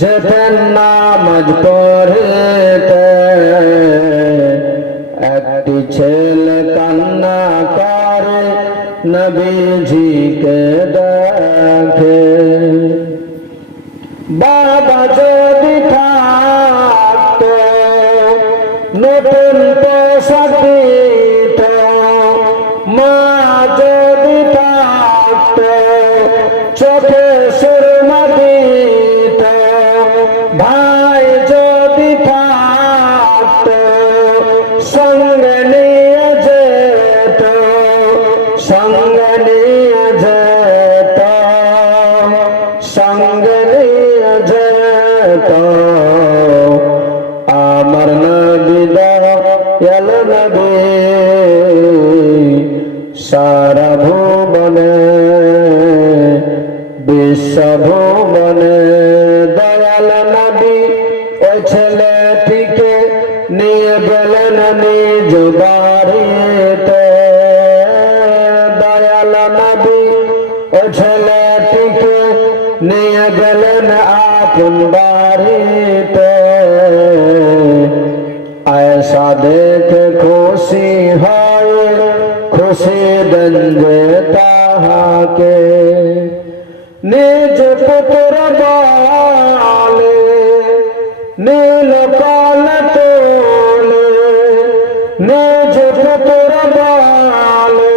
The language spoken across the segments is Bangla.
যেতেন নামাজ পড়তে, একটি ছেলে কান্না করে নবীজিকে দেখে। বাবা যদি থাকতো নতুন পোশাক দিত, মা যদি থাকতো চোখে সুরমা দিত, ভাই যদি থাকতো সঙ্গে নিয়ে যেত, সঙ্গে নিয়ে যেত, সঙ্গে নিয়ে যেত। আমার নবী দয়াল নবী সারা ভুবনে বিশ্বভুবনে দয়াল নবী ওই ছেলেটিকে নিয়ে গেলেন নিজ বাড়িতে। দয়াল নবী ওই ছেলেটিকে নিয়ে গেলেন আপন বাড়িতে। আয়েশা দেখে খুশি হয়, খুশি দেন যে তাহাকে। নিজ পুত্র বলে নীল কল তোলে, নিজ পুত্র বলে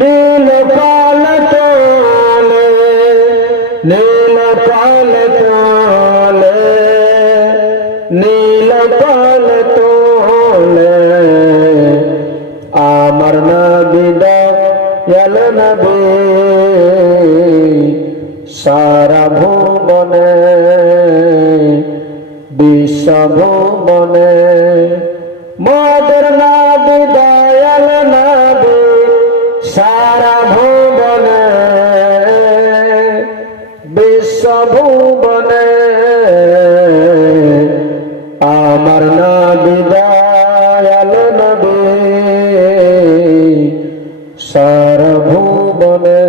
নীল কল তোলে, নীল কল তোলে, নীল কল তোলে। আমার নবী দয়াল নবী সারা ভুবনে বিশ্বভুবনে মোদের নবী দয়াল নবী সারা ভুবনে বিশ্বভুবনে। আমার নবী দয়াল নবী সারা ভুবনে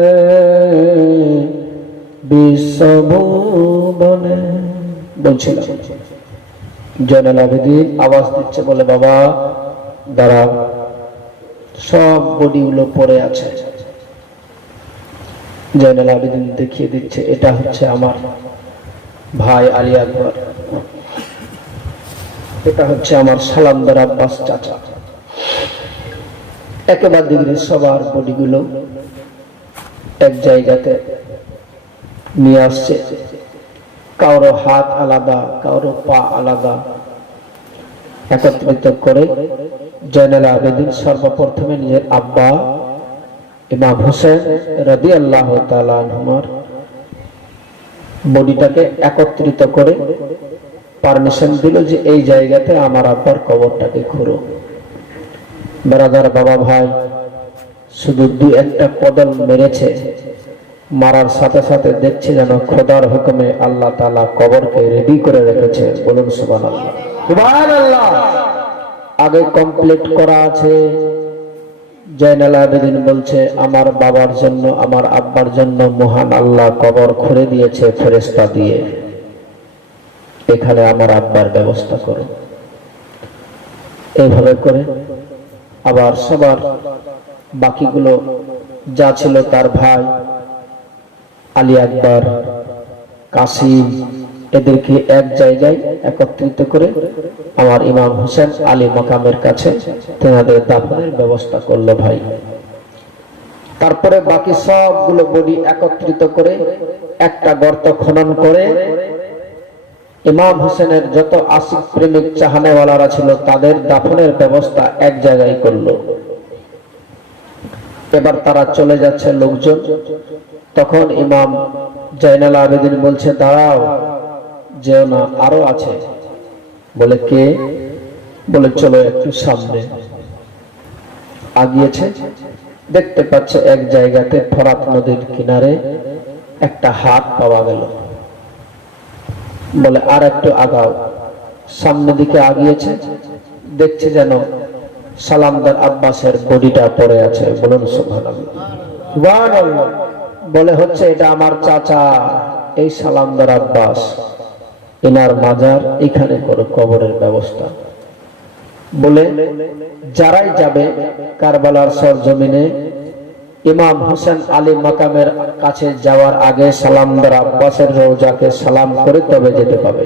বিশ্বভুবনে। বলছিলাম জয়নাল আবেদিন আওয়াজ দিচ্ছে, বলে বাবা দাঁড়া, সব বডিগুলো পড়ে আছে। জয়নাল আবেদিন দেখিয়ে দিচ্ছে, এটা হচ্ছে আমার ভাই আলী আকবর, এটা হচ্ছে আমার সালামদার আব্বাস চাচা। একেবারে দিকে সবার বডিগুলো এক জায়গাতে নিয়ে আসছে। কারো হাত আলাদা, কারো পা আলাদা, একত্রিত করে জয়নাল আবেদিন সর্বপ্রথমে নিজের আব্বা ইমাম হোসেন রাদিয়াল্লাহু তাআলা আনহুর বডিটাকে একত্রিত করে পারমিশন দিল যে এই জায়গাতে আমার আব্বার কবরটাকে খুঁড়ো। ব্রাদার, বাবা ভাই শুধু দুই একটা কদম মেরেছে, মারার সাথে সাথে দেখছি যেন খোদার হুকুমে আল্লাহ তাআলা কবরকে রেডি করে রেখেছে। বলুন সুবহানাল্লাহ, সুবহানাল্লাহ। আগে কমপ্লিট করা আছে। জয়নাল আবেদিন বলছে আমার বাবার জন্য, আমার আব্বার জন্য মহান আল্লাহ কবর খুঁড়ে দিয়েছে ফেরেশতা দিয়ে, এখানে আমার আব্বার ব্যবস্থা করো। এইভাবে করে আবার সবার বাকিগুলো যা ছিল, তার ভাই আলী আকবর, কাসিম, এদেরকে এক জায়গায় একত্রিত করে আমার ইমাম হোসেন আলী মাকামের কাছে তেনাদের দাফনের ব্যবস্থা করলো ভাই। তারপরে বাকি সবগুলো বডি একত্রিত করে একটা গর্ত খনন করে ইমাম হোসেনের যত আশিক প্রেমিক চাহানেওয়ালারা ছিল তাদের দাফনের ব্যবস্থা এক জায়গায় করলো। এবার তারা চলে যাচ্ছে লোকজন। তখন ইমাম জয়নাল আবেদিন বলছে দাঁড়াও, যেও না, আরো আছে। বলে কে? বলে চলো একটু সামনে। আগিয়েছে, দেখতে পাচ্ছে এক জায়গাতে ফরাত নদীর কিনারে একটা হাত পাওয়া গেল। বলে আর একটু আগাও। সামনের দিকে আগিয়েছে, দেখছে যেন সালামদার আব্বাসের বডিটা পড়ে আছে। বলুন সুবহানাল্লাহ, সুবহানাল্লাহ। বলে হচ্ছে এটা আমার চাচা, এই সালামদার আব্বাস এনার মাজার এখানে করো, কবরের ব্যবস্থা। বলে যারাই যাবে কারবালার সরজমিনে ইমাম হোসেন আলী মাকামের কাছে যাওয়ার আগে সালামদার আব্বাসের রওজাকে সালাম করে তবে যেতে পাবে।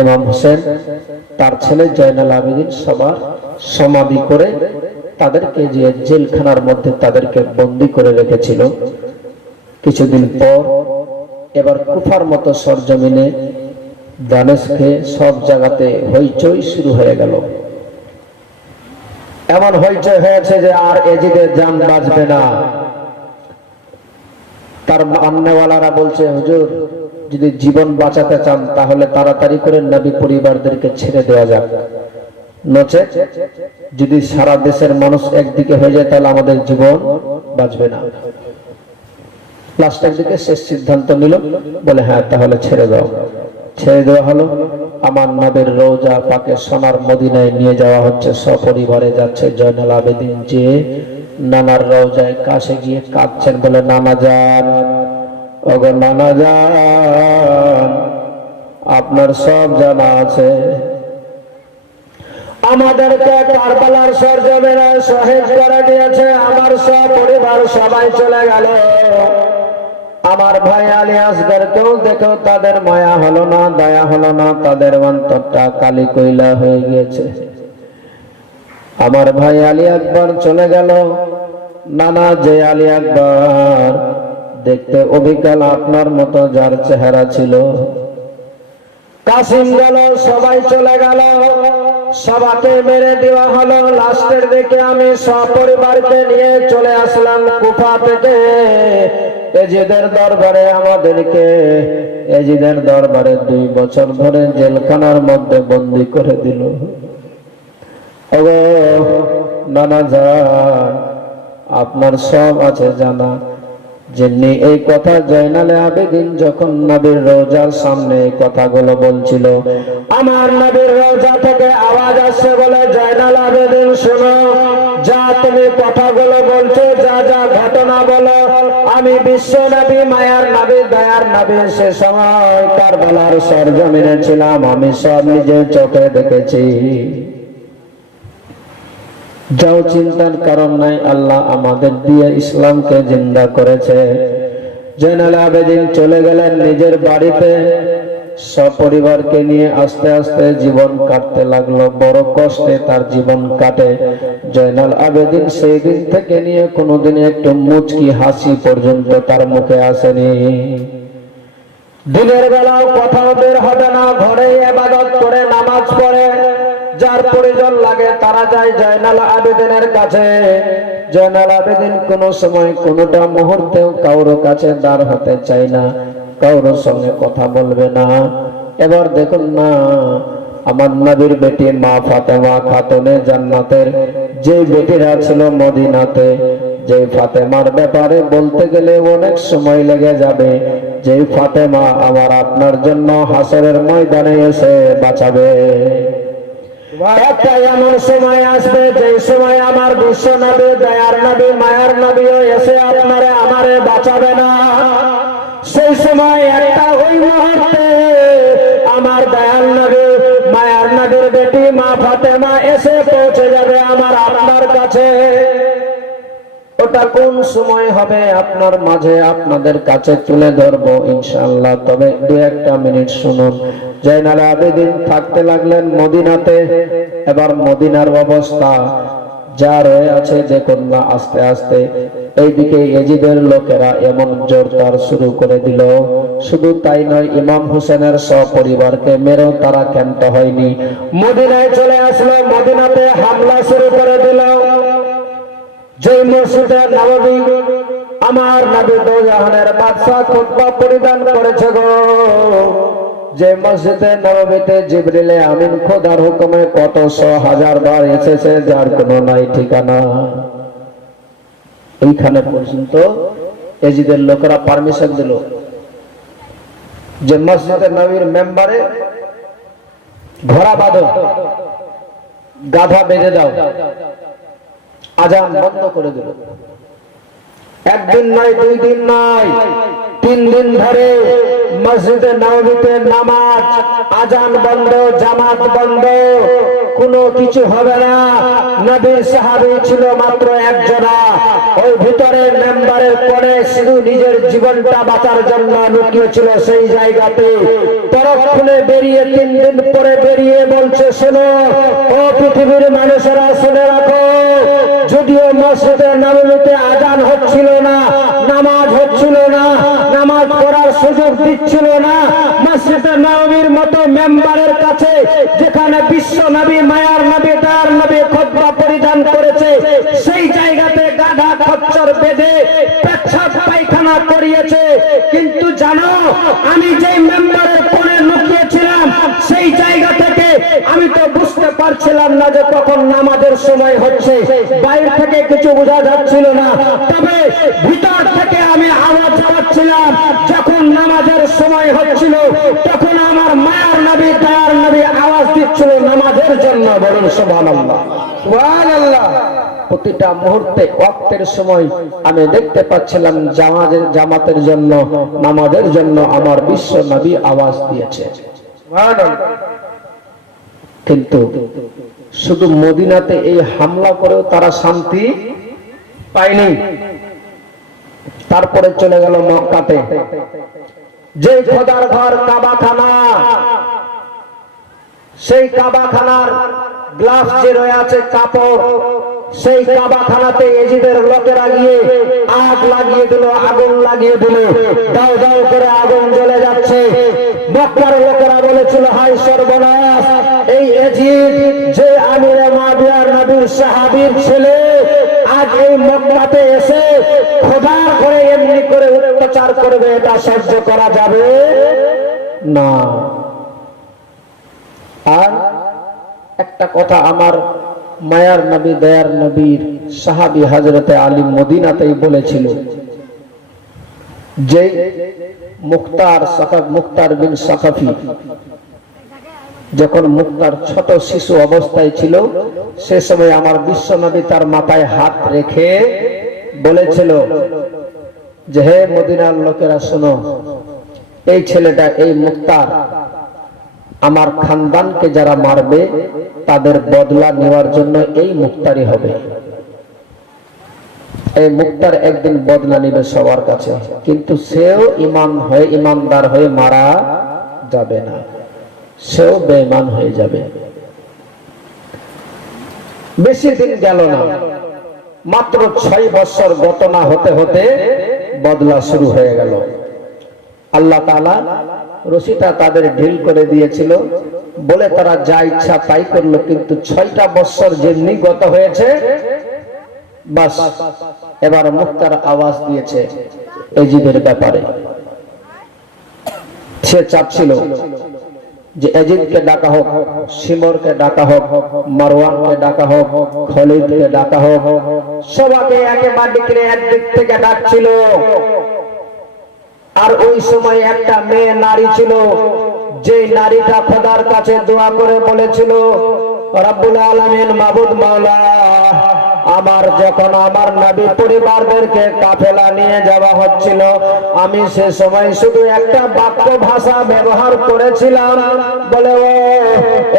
ইমাম হোসেন তার ছেলে জয়নাল আবেদিন সবার সমাধি করে তাদেরকে যে জেলখানার মধ্যে তাদেরকে বন্দী করে রেখেছিল, কিছুদিন পর এবার কুফার মতো সরজমিনে দামেস্কে সব জায়গাতে হইচই শুরু হয়ে গেল। এমন হইচই হয়েছে যে আর এজিদের জান বাঁচবে না। তার মান্যওয়ালারা বলছে, হুজুর যদি জীবন বাঁচাতে চান তাহলে তাড়াতাড়ি করে নবী পরিবারদেরকে ছেড়ে দেওয়া যাক, নচেত যদি সারা দেশের মানুষ একদিকে হয়ে যায় তাহলে আমাদের জীবন বাঁচবে না। লাস্টের দিকে শেষ সিদ্ধান্ত নিল, বলে হ্যাঁ তাহলে ছেড়ে দাও। ছেড়ে দেওয়া হলো। আমার নবীর রওজা পাকে সোনার মদিনায় নিয়ে যাওয়া হচ্ছে, সপরিবারে যাচ্ছে। জয়নাল আবেদিন যে নানার রওজায় কাছে গিয়ে কাঁদছেন, বলে নানা যান, ওগো নানা যান, আপনার সব জানা আছে, আমাদেরকে কারবালার সরজমিনে শহীদ করে দিয়েছে, আমার সব পরিবার সবাই চলে গেল, আমার ভাই আলী আসগরকেও দেখো তাদের মায়া হলো না, দয়া হলো না, তাদের অন্তরটা কালি কয়লা হয়ে গিয়েছে। আমার ভাই আলী আকবর চলে গেল। নানা যে আলী আকবর দেখতে অবিকল আপনার মতো যার চেহারা ছিল, কাসিম গেল, সবাই চলে গেল, সবাইকে মেরে দেওয়া হলো। লাস্টের দিকে আমি সপরিবারকে নিয়ে চলে আসলাম কুফা থেকে এজিদের দরবারে। আমাদেরকে এজিদের দরবারে 2 বছর ধরে জেলখানার মধ্যে বন্দী করে দিল। ওগো নানা যান, আপনার সব আছে জানা। যেমনি এই কথা জয়নালে আবেদিন যখন নবীর রওজার সামনে এই কথাগুলো বলছিল, আমার নবীর রওজা থেকে আওয়াজ আসছে, বলে জয়নাল আবেদিন শোনো, যা তুমি কথাগুলো বলছো, যা যা ঘটনা বলো, আমি বিশ্ব নবী, মায়ার নবী, দয়ার নবী সে সময় কারবালার সরজমিনে ছিলাম, আমি সব নিজের চোখে দেখেছি। যাও, চিন্তার কারণ নাই, আল্লাহ আমাদের দিয়ে ইসলামকে জিন্দা করেছে। জয়নাল আবেদিন চলে গেলেন নিজের বাড়িতে, সপরিবারকে নিয়ে আস্তে আস্তে জীবন কাটতে লাগলো। বড় কষ্টে তার জীবন কাটে। জয়নাল আবেদিন সেই দিন থেকে নিয়ে কোনোদিন একটু মুচকি হাসি পর্যন্ত তার মুখে আসেনি। দিনের বেলাও কোথাও বের হবে না, ঘরে ইবাদত করে নামাজ পড়ে। যার প্রয়োজন লাগে তারা যায় জয়নাল আবেদিনের কাছে। জয়নাল আবেদিন কোনো সময় কোনোটা মুহূর্তেও কারোর কাছে দাঁড় হতে চায় না, কারোর সঙ্গে কথা বলবে না। এবার দেখুন না, আমার নবীর বেটি মা ফাতেমা খাতুনে জান্নাতের যে বেটিরা ছিল মদিনাতে, যে ফাতেমার ব্যাপারে বলতে গেলে অনেক সময় লেগে যাবে, যে ফাতেমা আমার আপনার জন্য হাসরের ময়দানে এসে বাঁচাবে। একটা এমন সময় আসবে যে সময় আমার বিশ্ব নবী, দয়ার নবী, মায়ার নবীও এসে আপনারে আমারে বাঁচাবে না। সেই সময় একটা ওই মুহূর্তে আমার দয়ার নবী, মায়ার নবীর বেটি মা ফাতেমা এসে পৌঁছে যাবে আমার আপনার কাছে। ওটা কোন সময় হবে আপনার মাঝে আপনাদের কাছে তুলে ধরবো ইনশাআল্লাহ। তবে 2-1 মিনিট শুনুন। জয়নাল আবেদিন থাকতে লাগলেন মদিনাতে। এবার মদিনার অবস্থা যা রয়ে আছে দেখুন না, আস্তে আস্তে এইদিকে এজিদের লোকেরা এমন জোরদার শুরু করে দিল। শুধু তাই নয়, ইমাম হোসেনের সপরিবারকে মেরেও তারা ক্ষান্ত হয়নি, মদিনায় চলে আসলো। মদিনাতে হামলা শুরু করে দিল। যে মসজিদে নববী আমার নবী দো জাহানের বাদশা খুতবা পরিধান করেছে গো, যে মসজিদে নববীতে জিবরিলে আমিন খোদার হুকুমে কত 100,000 বার এসেছে, যার কোনো নাই ঠিকানা। এইখানে পর্যন্ত এজিদের লোকেরা পারমিশন দিল যে মসজিদে নবীর মেম্বারে ঘোড়া বাঁধো, গাধা বেঁধে দাও, আজান বন্ধ করে দিল। একদিন নয়, 2 দিন নয়, 3 দিন ধরে মসজিদে নববীতে নামাজ, আজান বন্ধ, জামাত বন্ধ, কোনো কিছু হবে না। নবীর সাহাবী ছিল মাত্র একজনা, ওই ভিতরে মেম্বারের পরে শুধু নিজের জীবনটা বাঁচার জন্য লুকিয়েছিল সেই জায়গাতে। তরফ খুলে বেরিয়ে 3 দিন পরে বেরিয়ে বলছে, শোনো ও পৃথিবীর মানুষেরা, শুনে রাখো, যদিও মসজিদে নববীতে আজান হচ্ছিল না, নামাজ হচ্ছিল না, নামাজ পড়ার সুযোগ দিচ্ছিল না, মসজিদে নববীর মতো মেম্বারের কাছে যেখানে বিশ্ব নবী, মায়ার নবী, দয়ার নবী খুতবা পরিধান করেছে, সেই জায়গাতে গাধা খচ্চর বেঁধে পেচ্ছাপ পায়খানা করিয়েছে। কিন্তু জানো, আমি যেই মেম্বারের কোণে লুকিয়েছিলাম সেই জায়গা থেকে আমি তো বুঝতে পারছিলাম না যে কখন নামাজের সময় হচ্ছে। বাইরে থেকে কিছু বোঝা যাচ্ছিল না, তবে ভিতর থেকে আমি আওয়াজ পাচ্ছিলাম যখন নামাজের সময় হচ্ছিল তখন আমার মায়ার নবী, দয়ার নবী আওয়াজ দিচ্ছিল নামাজের জন্য। বলুন সুবহানাল্লাহ, সুবহানাল্লাহ। প্রতিটা মুহূর্তে ওয়াক্তের সময় আমি দেখতে পাচ্ছিলাম জামাতের জন্য, নামাজের জন্য আমার বিশ্ব নবী আওয়াজ দিয়েছে। কিন্তু শুধু মদিনাতে এই হামলা করেও তারা শান্তি পায়নি। তারপরে চলে গেল মক্কাতে, যে খোদার ঘর কাবাখানা, সেই কাবাখানার গ্লাস যে রয়ে আছে কাপড়, সেই কাবাখানাতে এজিদের লোকেরা গিয়ে আগ লাগিয়ে দিল, আগুন লাগিয়ে দিল, দাও দাও করে আগুন জ্বলে যাচ্ছে। মক্কার লোকেরা বলেছিল, হায় সর্বনাশ, এই এজিদ যে আমিরে মাবিয়ার নবীর সাহাবীর ছেলে আজ এই মক্কাতে এসে খোদার ঘরে এমনি করে অত্যাচার করবে, এটা সহ্য করা যাবে না। আর একটা কথা আমার মায়ার নবী, দয়ার নবীর সাহাবী হযরতে আলী মদিনাতেই বলেছিল, যে মুখতার বিন সাকাফি যখন মুক্তার ছোট শিশু অবস্থায় ছিল, সে সময় আমার বিশ্ব নবী তার মাথায় হাত রেখে বলেছিল যে, হে মদিনার লোকেরা শোনো, এই ছেলেটা, এই মুক্তার আমার খানদানকে যারা মারবে তাদের বদলা নেওয়ার জন্য এই মুক্তারই হবে। এই মুক্তার একদিন বদলা নেবে সবার কাছে, কিন্তু সেও ইমানদার হয়ে মারা যাবে না, সেও বেঈমান হয়ে যাবে। বেশি দিন গেল না, মাত্র 6 বছর গত না হতে হতে বদলা শুরু হয়ে গেল। আল্লাহ তাআলা রশিটা তাদের ঢিল করে দিয়েছিল বলে তারা যা ইচ্ছা তাই করলো। কিন্তু 6টা বছর যেমনি গত হয়েছে, বাস এবার মুক্তার আওয়াজ দিয়েছে এজিদের ব্যাপারে। সে চাচ্ছিল যে এজিদকে ডাকা হোক, শিমরকে ডাকা হোক, মারওয়ানকে ডাকা হোক, খালিদকে ডাকা হোক, সবাইকে একেবারে একদিক থেকে ডাকছিল। আর ওই সময় একটা মেয়ে নারী ছিল, যে নারীটা খোদার কাছে দোয়া করে বলেছিল, রব্বুল আলামিন, মাবুদ মাওলা, আমার যখন আমার নবী পরিবারদেরকে কাফেলা নিয়ে যাওয়া হচ্ছিল, আমি সে সময় শুধু একটা বাক্য ভাষা ব্যবহার করেছিলাম, বলে, ও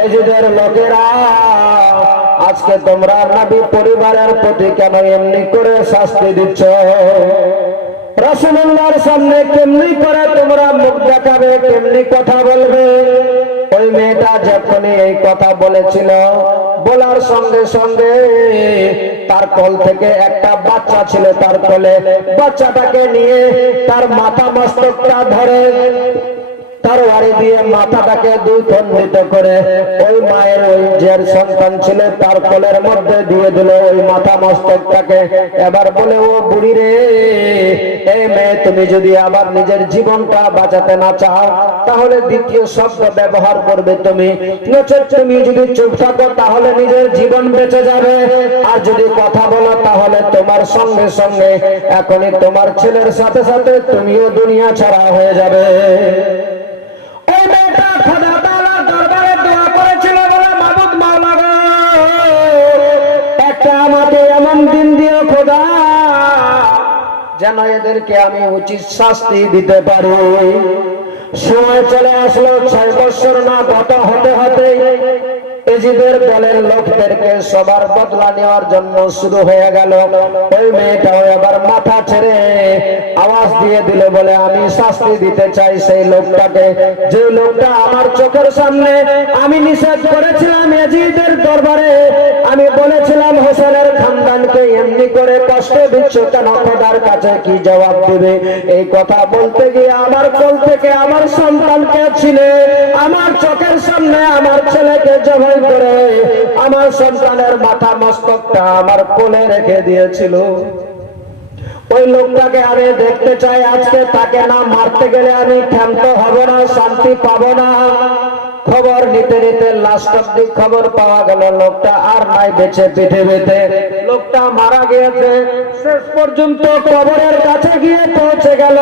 এজিদের লোকেরা, আজকে তোমরা নবী পরিবারের প্রতি কেন এমনি করে শাস্তি দিচ্ছ? রাসূলুল্লাহর সামনে কেমনি করে তোমরা মুখ দেখাবে, কেমনি কথা বলবে? ওই মেয়েটা যখনই এই কথা বলেছিল, বলার সঙ্গে সঙ্গে তার কোল থেকে একটা বাচ্চা ছিল, তার কোলে বাচ্চাটাকে নিয়ে তার মাথা মস্তকটা ধরে তরবারি দিয়ে মাথাটাকে 2 খণ্ডিত করে ওই মায়ের ওই যে সন্তান ছিল তার কোলের মধ্যে দিয়ে দিল ওই মাথা মস্তকটাকে। এবার বলে, ও বুড়ি রে, এই মেয়ে, তুমি যদি আবার নিজের জীবনটা বাঁচাতে না চাও তাহলে দ্বিতীয় শব্দ ব্যবহার করবে তুমি, নচেৎ তুমি যদি চুপ থাকো তাহলে নিজের জীবন বেঁচে যাবে, আর যদি কথা বলো তাহলে তোমার সঙ্গে সঙ্গে এখনই তোমার ছেলের সাথে সাথে তুমিও দুনিয়া ছাড়া হয়ে যাবে। যেন এদেরকে আমি উচিত শাস্তি দিতে পারি। সময় চলে আসলো, 6 বছর না গত হতে হতে এজিদের দলের লোকদেরকে সবার বদলা নেওয়ার জন্য শুরু হয়ে গেল। ওই মেয়েটাও এবার মাথা ছেড়ে আওয়াজ দিয়ে দিল, বলে আমি শাস্তি দিতে চাই সেই লোকটাকে, যে লোকটা আমার চোখের সামনে আমি নিষেধ করেছিলাম এজিদের দরবারে, আমি বলেছিলাম হোসেনের খানদানকে এমনি করে কষ্ট দিচ্ছ কেন, খোদার কাছে কি জবাব দিবে? এই কথা বলতে গিয়ে আমার কোল থেকে আমার সন্তানকে ছিলে, আমার চোখের সামনে আমার ছেলেকে জবাই করে আমার সন্তানের মাথা মস্তকটা আমার কোলে রেখে দিয়েছিল। ওই লোকটাকে আমি দেখতে চাই আজকে। তাকে না মারতে গেলে আমি ক্ষান্ত হব না, শান্তি পাবো না। খবর নিতে নিতে লাস্ট অব্দি খবর পাওয়া গেল লোকটা আর নাই বেঁচে পৃথিবীতে, লোকটা মারা গিয়েছে। শেষ পর্যন্ত কবরের কাছে গিয়ে পৌঁছে গেল।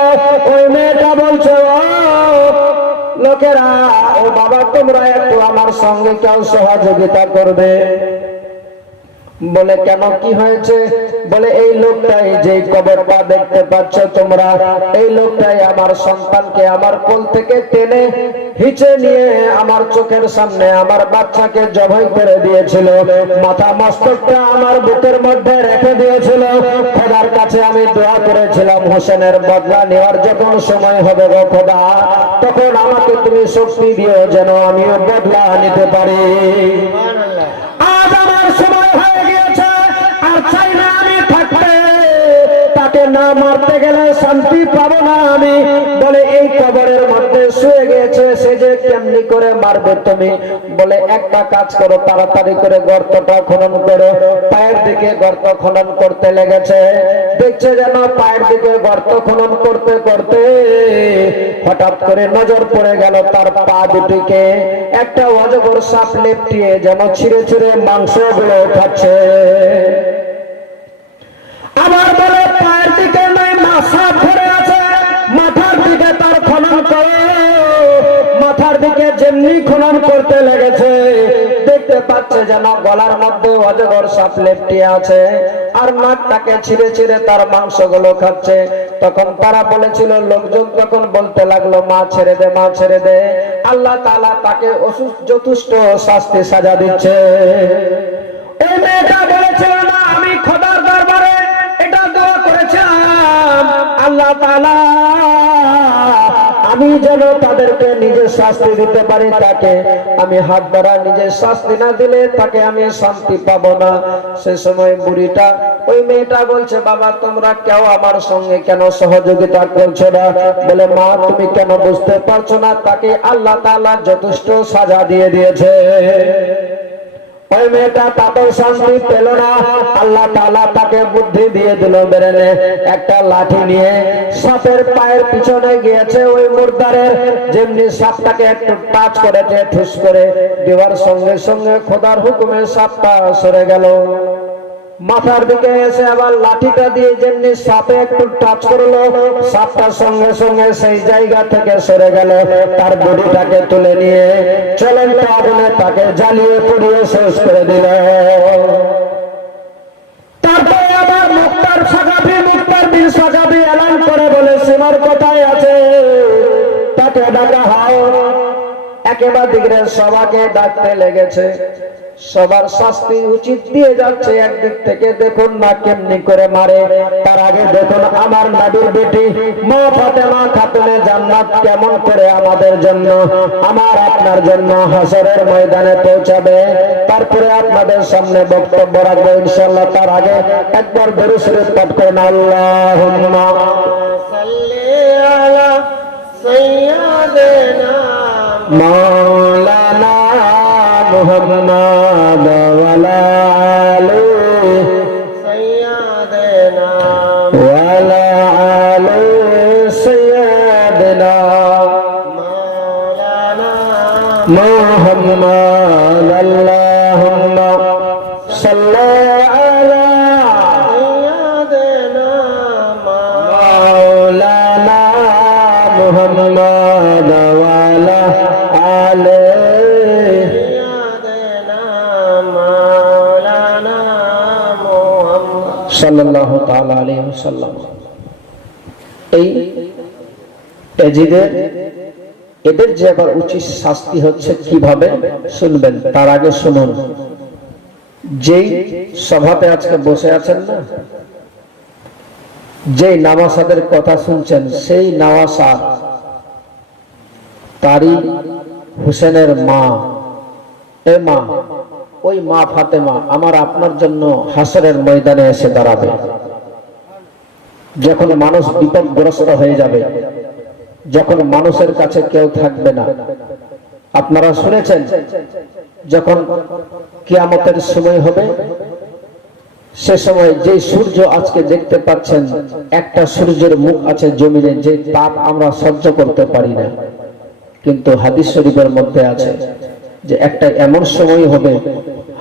ওই মেয়েটা বলছে, ও লোকেরা, ও বাবা তোমরা একটু আমার সঙ্গে কেউ সহযোগিতা করবে? বলে কেন, কি হয়েছে? বলে এই লোকটাই, যে কবরটা দেখতে পাচ্ছ তোমরা, এই লোকটাই আমার সন্তানকে আমার কোল থেকে টেনে হিচে নিয়ে আমার চোখের সামনে আমার বাচ্চাকে জবাই করে দিয়েছিল, মাথা মস্তকটা আমার বুকের মধ্যে রেখে দিয়েছিল। খোদার কাছে আমি দোয়া করেছিলাম হোসেনের বদলা নেওয়ার যখন সময় হবে গো খোদা, তখন আমাকে তুমি শক্তি দিও যেন আমিও বদলা নিতে পারি। আজ আমার সময় হয়ে গিয়েছে, আর চাই না আমি থাকতে, তাকে না মারতে গেলে শান্তি পাবো না আমি। বলে এই কবরের মধ্যে শুয়ে গেছে, সে যে কেমনি করে মারবে তুমি? বলে একটা কাজ করো, তাড়াতাড়ি করে গর্তটা খনন করো। পায়ের দিকে গর্ত খনন করতে লেগেছে, দেখছে যেন পায়ের দিকে গর্ত খনন করতে করতে হঠাৎ করে নজর পড়ে গেল তার পা দুটিকে একটা অজগর সাপ লেপটিয়ে যেন ছিঁড়ে ছিঁড়ে মাংসগুলো খাচ্ছে। আবার বলে পায়ের দিকে নয়, মাথা ধরে আছে, মাথার দিকে তার খনন করে। মাথার দিকে যেমনি খনন করতে লেগেছে, দেখতে পাচ্ছে যেন গলার মধ্যে অজগর সাপ লেপটিয়ে আছে, আর নাকটাকে ছিঁড়ে ছিঁড়ে তার মাংসগুলো খাচ্ছে। তখন তারা বলেছিল, লোকজন তখন বলতে লাগলো, মা ছেড়ে দে, মা ছেড়ে দে। আল্লাহ তাআলা তাকে যথেষ্ট শাস্তি সাজা দিচ্ছে। এই মেয়েটা বলেছিল, না আমি খোদার দরবারে এটা দোয়া করেছিলাম, আল্লাহ তাআলা আমি যেন তাদেরকে নিজের শাস্তি দিতে পারি, তাকে আমি হাত দ্বারা নিজের শাস্তি না দিলে তাকে আমি শান্তি পাবো না। সে সময় বুড়িটা, ওই মেয়েটা বলছে, বাবা তোমরা কেউ আমার সঙ্গে কেন সহযোগিতা করছো না? বলে মা তুমি কেন বুঝতে পারছো না, তাকে আল্লাহ তাআলা যথেষ্ট সাজা দিয়ে দিয়েছে। ওই মেয়েটা তাতেও শান্তি পেল না, আল্লাহ তাআলা তাকে বুদ্ধি দিয়ে দিল। বেরেনে একটা লাঠি নিয়ে সাপের পায়ের পিছনে গিয়েছে, ওই মুর্দারের যেমনি সাপটাকে একটু টাচ করেছে, ঠুস করে দেওয়ার সঙ্গে সঙ্গে খোদার হুকুমে সাপটা সরে গেল। মাথার দিকে এসে আবার লাঠিটা দিয়ে যেমনি সাপে একটু টাচ করলো, সাপটা সঙ্গে সঙ্গে সেই জায়গা থেকে সরে গেল। তার বডিটাকে তুলে নিয়ে জ্বলন্ত আগুনে তাকে জ্বালিয়ে পুড়িয়ে শেষ করে দিল। তারপরে আবার মুক্তার বিন সাকাফি এলান করে বলে, সীমার কোথায় আছে? তাকে ডাকা হয়। একেবারে দিকে সবাইকে ডাকতে লেগেছে, সবার শাস্তি উচিত দিয়ে যাচ্ছে। একদিক থেকে দেখুন না কেমনি করে মারে, তার আগে দেখুন আমার নবীর বেটি মা ফাতেমা খাতুনে জান্নাত কেমন করে আমাদের জন্য, আমার আপনার জন্য হাসরের ময়দানে পৌঁছাবে। তারপরে আপনাদের সামনে বক্তব্য রাখবো ইনশাআল্লাহ। তার আগে একবার দরুদ শরীফ পাঠ করেন, আল্লাহুম্মা সাল্লি আলা সাইয়্যিদিনা মাওলানা মুহাম্মদ ওয়ালা আলি সাইয়্যিদিনা ওয়ালা আলি সাইয়্যিদিনা মাওলানা মুহাম্মদ। আল্লাহুম্মা সাল্লি আলা সাইয়্যিদিনা মাওলানা মুহাম্মদ ওয়ালা আলি সাল্লাল্লাহু তাআলা আলাইহি ওয়াসাল্লাম। এই এজিদের এদের যে আবার উচিত শাস্তি হচ্ছে কিভাবে শুনবেন। তার আগে শুনুন, যেই সভাতে আজকে বসে আছেন না, যেই নামাসাদের কথা শুনছেন, সেই নামাসা তারই হুসেনের মা, এ মা, ওই মা ফাতেমা আমার আপনার জন্য হাসরের ময়দানে এসে দাঁড়াবে। যখন মানুষ বিপদগ্রস্ত হয়ে যাবে, যখন মানুষের কাছে কেউ থাকবে না। আপনারা শুনেছেন যখন কিয়ামতের সময় হবে, সে সময় যে সূর্য আজকে দেখতে পাচ্ছেন, একটা সূর্যের মুখ আছে জমিনে, যে তাপ আমরা সহ্য করতে পারি না। কিন্তু হাদিস শরীফের মধ্যে আছে যে একটা এমন সময় হবে,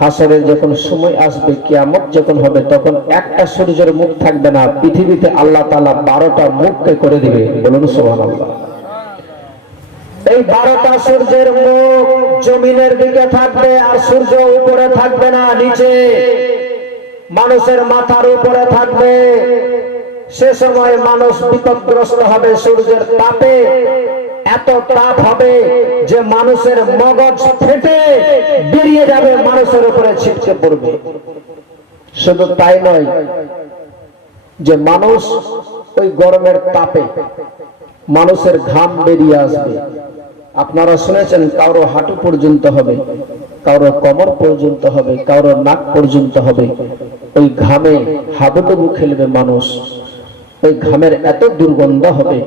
হাসরের যখন সময় আসবে, কিয়ামত যখন হবে, তখন একটা সূর্যের মুখ থাকবে না। পৃথিবীতে আল্লাহ তাআলা 12টা মুখকে করে দিবে। বলুন সুবহানাল্লাহ। এই 12টা সূর্যের মুখ জমিনের দিকে থাকবে, আর সূর্য উপরে থাকবে না, নিচে মানুষের মাথার উপরে থাকবে। সে সময় মানুষ বিপদগ্রস্ত হবে সূর্যের তাপে। এত তাপ হবে যে মানুষের মগজ ফেটে বেরিয়ে যাবে, মানুষের উপরে ছিটকে পড়বে। শুধু তাই নয়, যে মানুষ ওই গরমের তাপে মানুষের ঘাম বেরিয়ে আসবে। আপনারা শুনেছেন কারো হাঁটু পর্যন্ত হবে, কারো কোমর পর্যন্ত হবে, কারো নাক পর্যন্ত হবে। ওই ঘামে হাবুডুবু খেলবে মানুষ। ওই ঘামের এত দুর্গন্ধ হবে।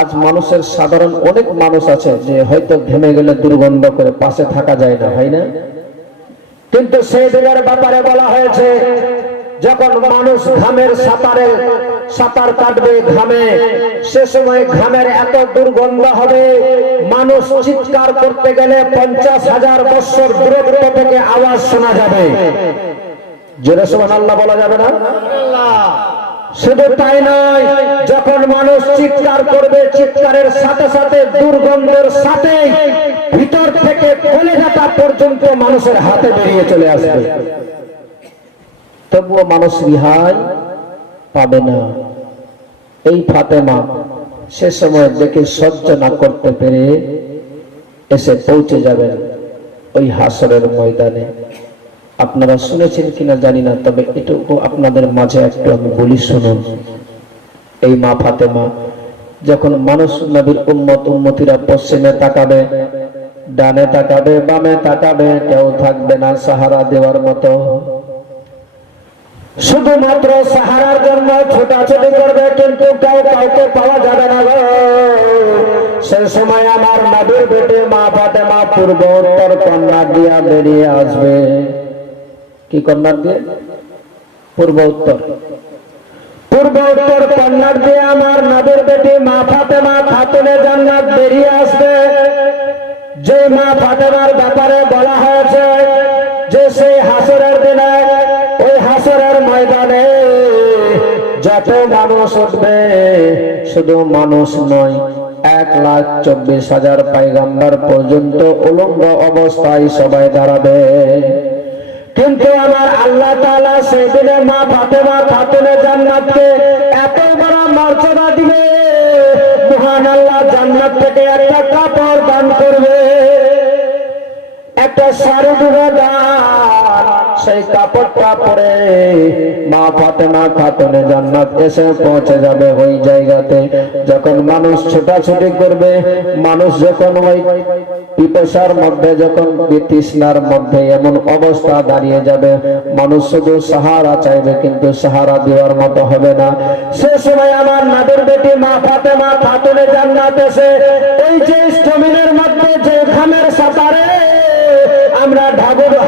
আজ মানুষের সাধারণ অনেক মানুষ আছে যে হয়তো ঘেমে গেলে দুর্গন্ধ করে পাশে থাকা যায় না, হয় না? কিন্তু সেই দিনের ব্যাপারে বলা হয়েছে, যখন মানুষ ঘামের সাঁতার কাটবে ঘামে, সে সময় ঘামের এত দুর্গন্ধ হবে, মানুষ চিৎকার করতে গেলে 50,000 বছর দূরত্ব থেকে আওয়াজ শোনা যাবে। জোরে সুবহানাল্লাহ বলা যাবে না? শুধু তাই নয়, যখন মানুষ চিৎকার করবে, চিৎকারের সাথে সাথে দুর্গন্ধের সাথে ভিতর থেকে কলিজাটা পর্যন্ত মানুষের হাতে বেরিয়ে চলে আসবে। তবুও মানুষ রিহাই পাবে না। এই ফাতেমা সে সময় দেখে সহ্য না করতে পেরে এসে পৌঁছে যাবেন ওই হাসরের ময়দানে। আপনারা শুনেছেন কিনা জানি না, তবে এটুকু আপনাদের মাঝে একটু আমি বলি, শুনুন। এই মা ফাতেমা যখন মানুষ, নবীর উম্মতিরা পশ্চিমে তাকাবে, ডানে তাকাবে, বামে তাকাবে, কেউ থাকবে না সাহারা দেওয়ার মতো। শুধুমাত্র সাহারার জন্য ছোটাছুটি করবে, কিন্তু কেউ কাউকে পাওয়া যাবে না। সে সময় আমার নবীর বেটে মা ফাতেমা পূর্ব উত্তর কন্যা দিয়া বেরিয়ে আসবে। কি কন্যা দিয়ে? পূর্ব উত্তর কন্যা দিয়ে আমার নবীর বেটি মা ফাতেমা খাতুনে জান্নাত বেরিয়ে আসবে। যে মা ফাতেমার ব্যাপারে বলা হয়েছে যে সেই হাসরের দিনে, ওই হাসরের ময়দানে যত মানুষ উঠবে, শুধু মানুষ নয়, 1,24,000 পয়গম্বর পর্যন্ত উলঙ্গ অবস্থায় সবাই দাঁড়াবে। কিন্তু আমার আল্লাহ তাআলা সেই দিনে মা ফাতেমা খাতুনে জান্নাতকে এত বড় মর্যাদা দিবে, মহান আল্লাহ জান্নাত থেকে একটা কাপড় দান করবে, একটা শাড়ি দিবে দান। সেই কাপড়টা পরে মা ফাতেমা খাতুনে জান্নাত এসে পৌঁছে যাবে ওই জায়গাতে। যখন মানুষ ছোটাছুটি করবে, মানুষ যখন ওই পিপাসার মধ্যে, যখন তৃষ্ণার মধ্যে এমন অবস্থা দাঁড়িয়ে যাবে, মানুষ শুধু সাহারা চাইবে, কিন্তু সাহারা দেওয়ার মতো হবে না। সে সময় আমার নবীর বেটি মা ফাতেমা খাতুনে জান্নাত এসে এই যে জমিনের মধ্যে যে ঘামের সাঁতারে আমরা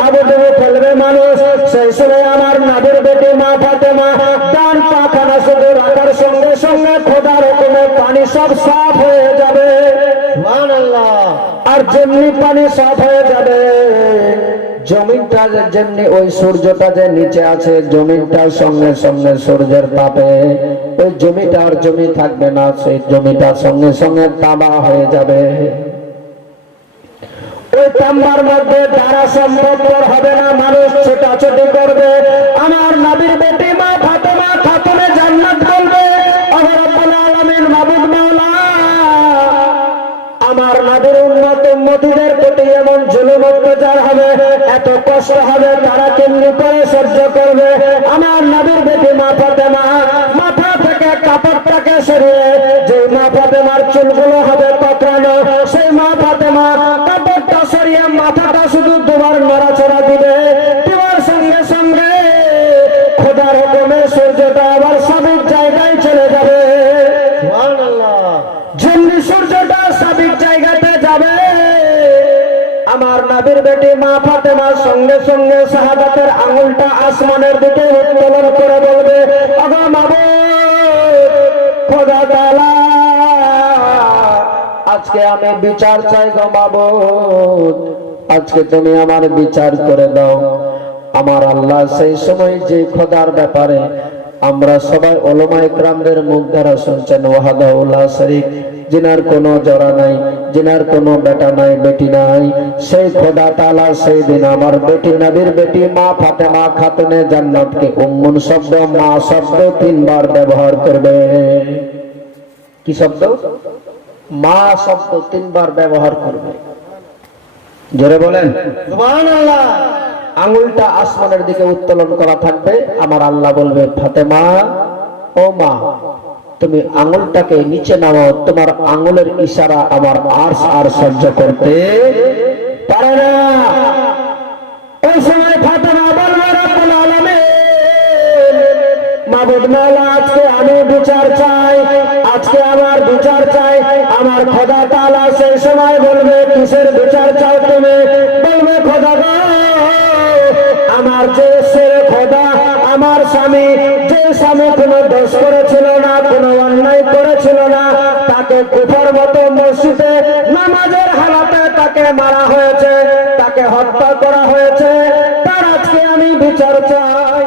হাবুডুবু ফেলবে মানুষ, সেই সময় আমার নবীর বেটি মা ফাতেমা ডান পাখানা শুধু রাখার সঙ্গে সঙ্গে খোদার হুকুমে পানি সব সাফ হয়ে যাবে। সুবহানাল্লাহ। আর যেমনি পানি সাফ হয়ে যাবে, জমিনটা যেমনি, ওই সূর্যটা যে নিচে আছে, জমিনটার সঙ্গে সঙ্গে সূর্যের তাপে ওই জমিটা আর জমি থাকবে না, সেই জমিটার সঙ্গে সঙ্গে তামা হয়ে যাবে। ওই তাম্বার মধ্যে দ্বারা সম্ভবপর হবে না, মানুষ ছোটাছুটি করবে। আমার নবীর বেটি মা ফাতেমা খাতুনে জান্নাত বলবে, আমার প্রতি এমন জুলুম অত্যাচার হবে, এত কষ্ট হবে, তারা কেমনি করে সহ্য করবে? আমার নবীর বেটি মা ফাতেমা মাথা থেকে কাপড়টাকে সরিয়ে, যে মা ফাতেমার চুলগুলো হবে কতরানো, সেই মা ফাতেমা কাপড়টা সরিয়ে মাথাটা শুধু দুবার নড়াচড়া দিবে, দেওয়ার সঙ্গে সঙ্গে খোদার হুকুমে সূর্যটা আবার স্বাভাবিক জায়গায় চলে যাবে। সুবহানাল্লাহ। যেমনি সূর্যটা স্বাভাবিক জায়গাতে যাবে, আমার নবীর বেটি মা ফাতেমার সঙ্গে সঙ্গে শাহাদাতের আঙুলটা আসমানের দিকে উত্তোলন করে বলবে, ওগো মাবুদ খোদা তাআলা, আজকে আমি বিচার চাই গো মাবুদ, আজকে তুমি আমার বিচার করে দাও। আমার আল্লাহ সেই সময় যে খোদার ব্যাপারে আমরা সবাই উলামা ইকরামদের মুখ দ্বারা শুনছেন, ওয়াহদাহু লা শারীক, যিনার কোনো জড়া নাই, যিনার কোনো বেটা নাই, বেটি নাই, সেই খোদা তাআলা সেই দিন আমার বেটি নবীর বেটি মা ফাতেমা খাতুনে জান্নাতকে উম্মুন শব্দ, মা শব্দ তিনবার ব্যবহার করবে। কি শব্দ? মা শব্দ তিনবার ব্যবহার করবে। জোরে বলেন সুবহানাল্লাহ। আঙুলটা আসমানের দিকে উত্তোলন করা থাকবে, আমার আল্লাহ বলবে, ফাতেমা ও মা তুমি আঙুলটাকে নিচে নামাও, তোমার আঙুলের ইশারা আমার আরশ আর সহ্য করতে পারে না। ওই সময় ফাতেমা বলবে, রব্বুল আলামিন, মাবুদ মাওলা, আজকে আমি বিচার চাই, আজকে আমার বিচার চাই। আমার খোদা তাআলা সেই সময় বলবে, কিসের বিচার চাও তুমি? বলবে, খোদা গো, আমার যে ছেলে খোদা, আমার স্বামী, যে স্বামী কোনো দোষ করেছিল না, কোনো অন্যায় করেছিল না, তাকে কুফর মতো মসজিদে নামাজের হালাতে তাকে মারা হয়েছে, তাকে হত্যা করা হয়েছে, তার আজকে আমি বিচার চাই।